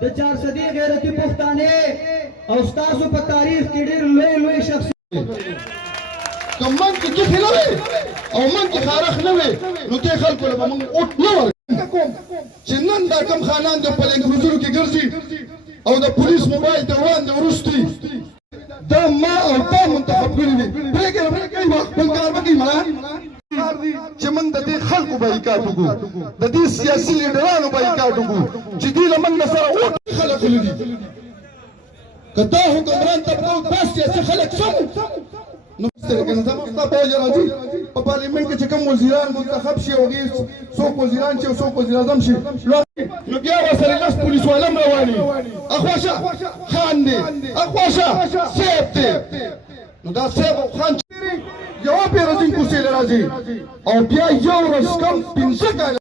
د 400 غیرتي پښتانه او استادو په تاریخ کې ډېر لوی شخصیت کمن کې څه نه وي او من کې خارخ نه وي نو ته خلکو له موږ اوټ نه ورکوم چې نن دا کم خانان د پلنګ حضور کې ګرځي او د پولیس موبایل ته وړاندې ورستي دا ما او تا منتخب کړی دي پرېږه موږ کوي خپل کار وکړي مړه چې موږ د دې خلکو بایکاټ وکړو د دې سیاسي لیډرانو بایکاټ وکړو چې دوی له موږ سره اوټ خلک ولري که دا حکمران طبقه دا سیاسي خلک سم نو سترګې نه زموږ ته پوهه راځي په پارلیمنټ کې چې کوم وزیران منتخب شي او هغې څوک وزیران شي او څوک وزیر اعظم شي نو بیا ورسره لس پولیس والم رواني اخواشه خان دی اخواشه سیب دی نو دا سیب او خان یوه پېره ځین کوڅې له راځي او بیا یو ورځ کم 15 کاله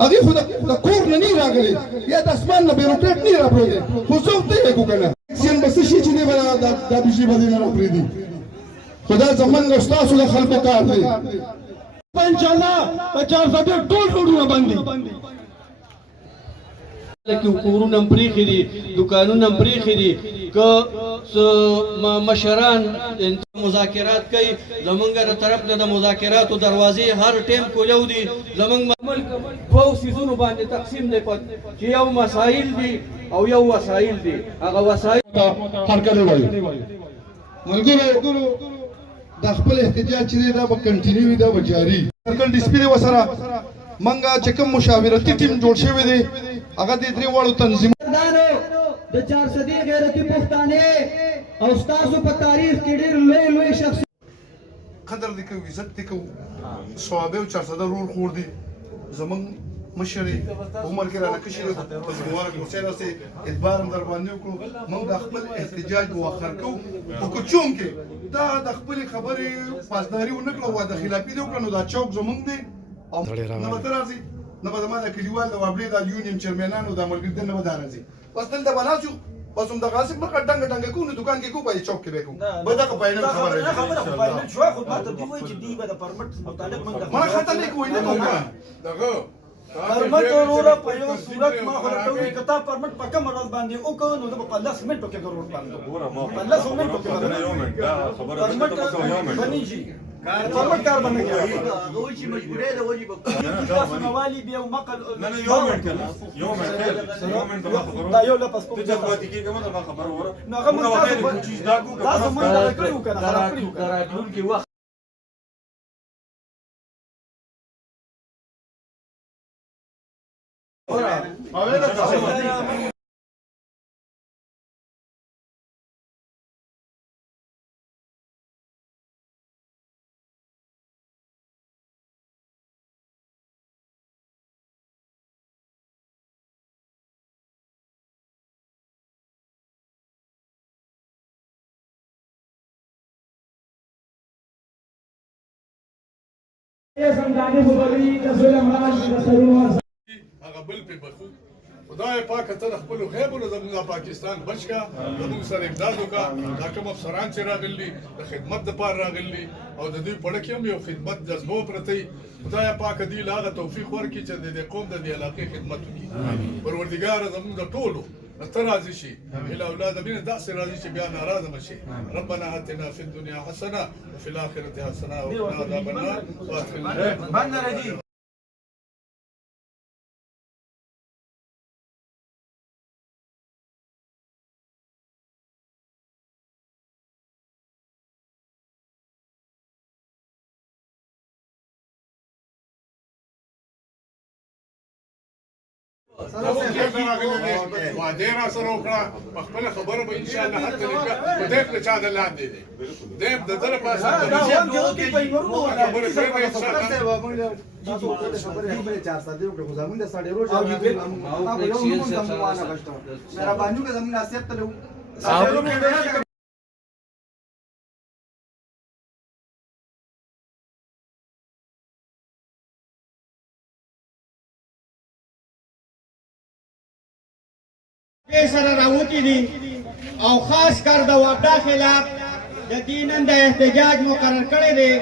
هغې خو د کور نه نه راغلی یا د اسمان نه بیروکریټ نه راپرېږدی خو څوک ته یې کړو که نه اکسیجن به څه شي چې دی به دا بیشي به دې نه راپرېږدي خدا زمونږ او ستاسو د خلکو کار دی انشاءالله په 400 ټول روډونه بند دي کورونه هم پرېښي دي دوکانونه هم پرېښي دي که مشران مذاکرات کوي زمونږ د طرف نه د مذاکراتو دروازې هر ټیم کولیو دي زمونږ ملک دوو څیزونو باندې تقسیم دی چې یو مسایل دي او یو وسایل دي هغه وسایل هرکلی وایو ملګرو دا خپل احتجاج چې دی دا به کنټینیو وي دا به جاري سرکل ډي سپي دی ورسره منګه چې کوم مشاورتي ټیم جوړ شوی دی هغه د درې واړو تنظیمونو د 400 غیرتي پښتانه او استادو په تاریخ کې ډېر لوی شخصیت قدر دې کوي عزت دې کوو صحابه او 400 رول خور دي زمونږ مشر عمر کې را نکشي په زموږه کې حسین سره اعتبار هم در باندې وکړو موږ د خپل احتجاج مؤخر کوو او کوم کې دا د خپل خبرې پاسداري ونکړو او د خلافي دی وکړو دا چوک زمونږ دی او نه به راځي نه به زما د کلیوال د وابلې د یونین چیرمنانو د عملګردن نه به راځي بس دلته بناسو بس هم د غاصب مخه ډنګ کو نو دکان کې کو په چوک کې وکړو به دا پاینل خبره پاینل شو خو ماته دی وای چې دی به د پرمټ مطابق ما ختمه کوی نه کوم دغه پرمټ ورو په یو صورت ما خو ته وی کته پرمټ په کوم ورځ باندې او کو نو په 10 منټو کې ضرورت باندې په 10 منټو کې پرمټ بنی شي پرمټ کار باندې کیږي هغه چې مجبورې ده وجه په تاسو نوالي بیا مقل نه یو منټ کنه یو منټ دا یو لپس په ته ځواتې کې کومه خبر وره نو هغه مونږ تاسو مونږ دا کړو کنه خراب کړو راتلون کې وخت هغه بل په بخو خدای پاک ته خپل غیبونو زموږ پاکستان بچکا زموږ سره امداد وکړه دا کوم افسران چې راغلي د خدمت لپاره راغلي او د دوی په لکه هم یو خدمت جذبه پرته خدای پاک دې لاغه توفیق ورکړي چې د قوم د علاقې خدمت وکړي پروردګار زموږ د ټولو راضي شي الى اولاد بنا داس راضي شي بیا ناراضه مشي ربنا اتنا في الدنيا حسنه وفي الاخره حسنه وقنا عذاب النار وادخلنا وادينا سروكنا مخبل خبر ان شاء الله حتى وديت لشاد اللاندي دي ديم د در پاس خبر ان شاء الله سره راوتی دي او خاص کر د وابدا خلاف د دینن د احتجاج مقرر کړی دی